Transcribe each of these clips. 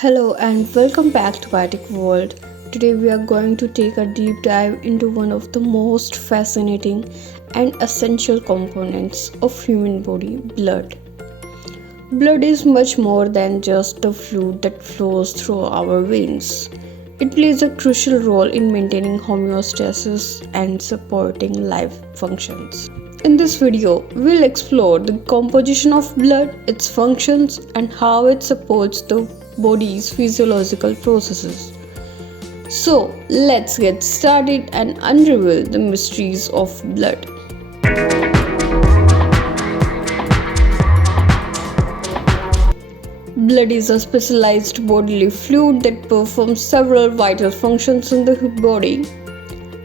Hello and welcome back to Biotic World. Today we are going to take a deep dive into one of the most fascinating and essential components of human body, blood. Blood is much more than just the fluid that flows through our veins. It plays a crucial role in maintaining homeostasis and supporting life functions. In this video, we'll explore the composition of blood, its functions, and how it supports the body's physiological processes. So, let's get started and unravel the mysteries of blood. Blood is a specialized bodily fluid that performs several vital functions in the body.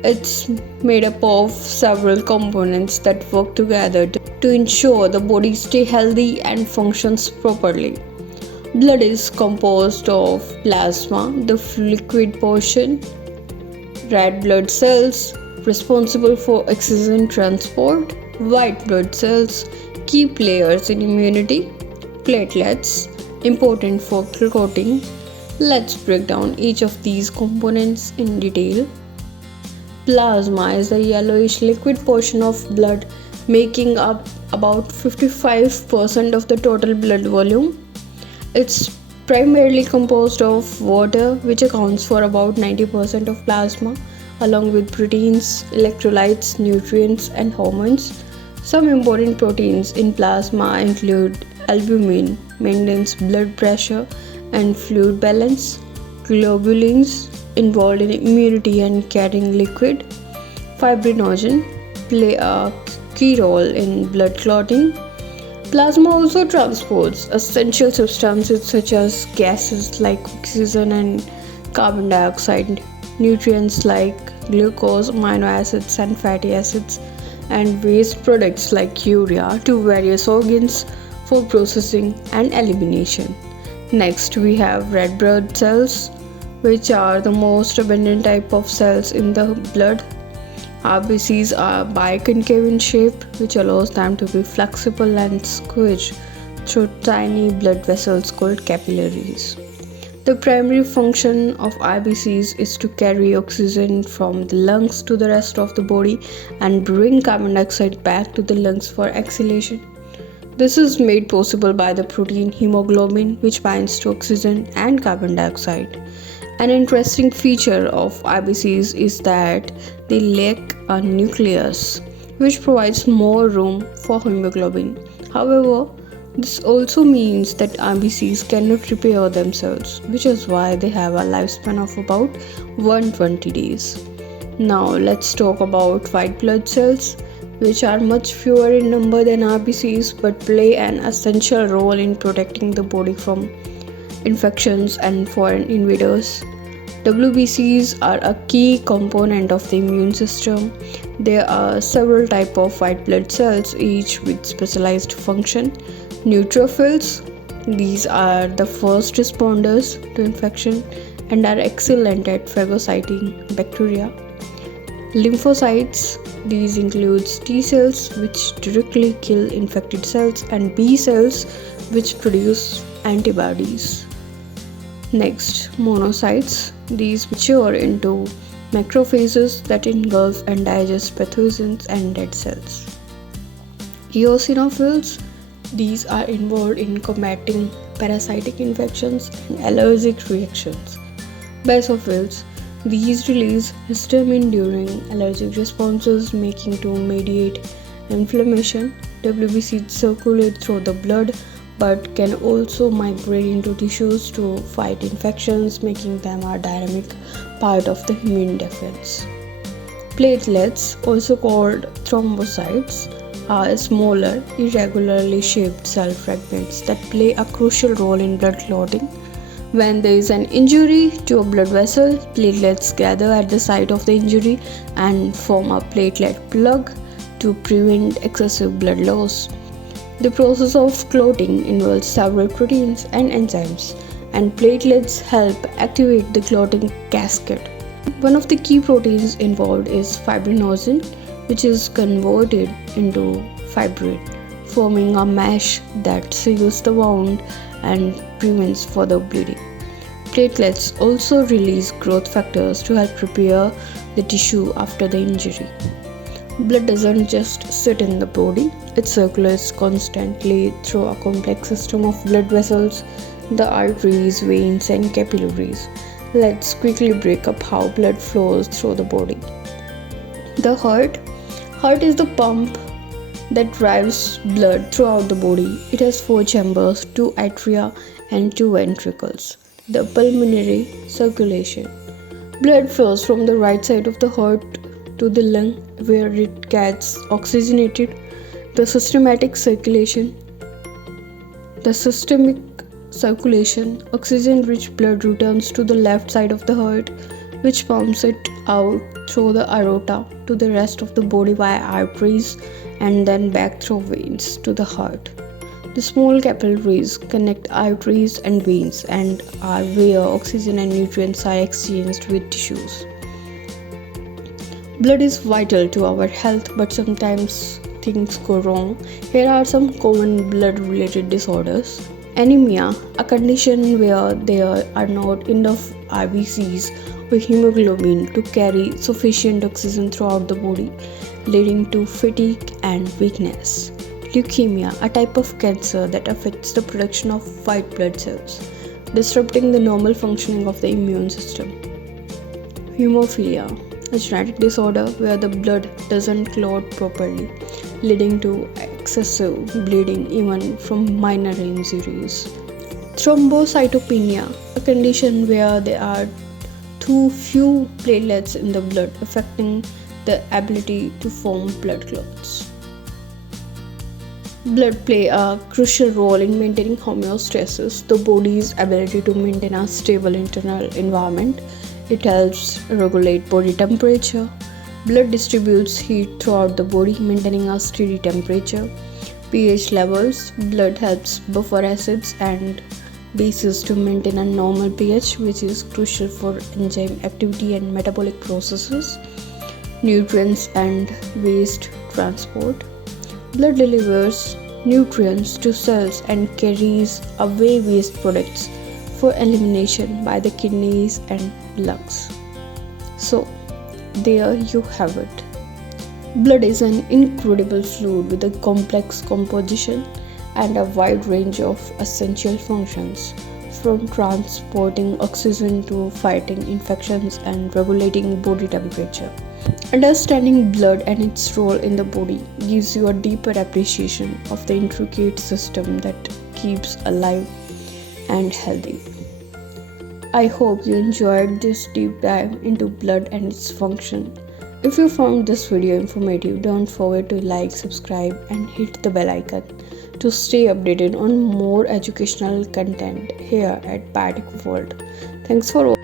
It's made up of several components that work together to ensure the body stays healthy and functions properly. Blood is composed of plasma, the liquid portion, red blood cells responsible for oxygen transport, white blood cells, key players in immunity, platelets, important for clotting. Let's break down each of these components in detail. Plasma is the yellowish liquid portion of blood, making up about 55% of the total blood volume. It's primarily composed of water, which accounts for about 90% of plasma, along with proteins, electrolytes, nutrients, and hormones. Some important proteins in plasma include albumin, maintains blood pressure and fluid balance, globulins, involved in immunity and carrying liquid, fibrinogen, play a key role in blood clotting. Plasma also transports essential substances such as gases like oxygen and carbon dioxide, nutrients like glucose, amino acids, and fatty acids, and waste products like urea to various organs for processing and elimination. Next, we have red blood cells, which are the most abundant type of cells in the blood. RBCs are biconcave in shape, which allows them to be flexible and squeeze through tiny blood vessels called capillaries. The primary function of RBCs is to carry oxygen from the lungs to the rest of the body and bring carbon dioxide back to the lungs for exhalation. This is made possible by the protein hemoglobin, which binds to oxygen and carbon dioxide. An interesting feature of RBCs is that they lack a nucleus, which provides more room for hemoglobin. However, this also means that RBCs cannot repair themselves, which is why they have a lifespan of about 120 days. Now, let's talk about white blood cells, which are much fewer in number than RBCs but play an essential role in protecting the body from infections and foreign invaders. WBCs are a key component of the immune system. There are several types of white blood cells, each with specialized function. Neutrophils, these are the first responders to infection and are excellent at phagocyting bacteria. Lymphocytes, these include T cells, which directly kill infected cells, and B cells, which produce antibodies. Next, monocytes. These mature into macrophages that engulf and digest pathogens and dead cells. Eosinophils. These are involved in combating parasitic infections and allergic reactions. Basophils. These release histamine during allergic responses, making to mediate inflammation. WBCs circulate through the blood but can also migrate into tissues to fight infections, making them a dynamic part of the immune defense. Platelets, also called thrombocytes, are smaller, irregularly shaped cell fragments that play a crucial role in blood clotting. When there is an injury to a blood vessel, platelets gather at the site of the injury and form a platelet plug to prevent excessive blood loss. The process of clotting involves several proteins and enzymes, and platelets help activate the clotting cascade. One of the key proteins involved is fibrinogen, which is converted into fibrin, forming a mesh that seals the wound and prevents further bleeding. Platelets also release growth factors to help repair the tissue after the injury. Blood doesn't just sit in the body, it circulates constantly through a complex system of blood vessels, the arteries, veins, and capillaries. Let's quickly break up how blood flows through the body. The heart. Heart is the pump that drives blood throughout the body. It has 4 chambers, 2 atria, and 2 ventricles. The pulmonary circulation. Blood flows from the right side of the heart to the lung where it gets oxygenated. The systemic circulation. The systemic circulation, oxygen-rich blood returns to the left side of the heart, which pumps it out through the aorta to the rest of the body via arteries and then back through veins to the heart. The small capillaries connect arteries and veins and are where oxygen and nutrients are exchanged with tissues. Blood is vital to our health, but sometimes things go wrong. Here are some common blood-related disorders. Anemia, a condition where there are not enough RBCs or hemoglobin to carry sufficient oxygen throughout the body, leading to fatigue and weakness. Leukemia, a type of cancer that affects the production of white blood cells, disrupting the normal functioning of the immune system. Hemophilia, a genetic disorder where the blood doesn't clot properly, leading to excessive bleeding even from minor injuries. Thrombocytopenia, a condition where there are too few platelets in the blood, affecting the ability to form blood clots. Blood play a crucial role in maintaining homeostasis, the body's ability to maintain a stable internal environment. It helps regulate body temperature. Blood distributes heat throughout the body, maintaining a steady temperature. pH levels. Blood helps buffer acids and bases to maintain a normal pH, which is crucial for enzyme activity and metabolic processes. Nutrients and waste transport. Blood delivers nutrients to cells and carries away waste products for elimination by the kidneys and lungs. So, there you have it. Blood is an incredible fluid with a complex composition and a wide range of essential functions, from transporting oxygen to fighting infections and regulating body temperature. Understanding blood and its role in the body gives you a deeper appreciation of the intricate system that keeps alive and healthy. I hope you enjoyed this deep dive into blood and its function. If you found this video informative, don't forget to like, subscribe, and hit the bell icon to stay updated on more educational content here at Biotic World. Thanks for watching.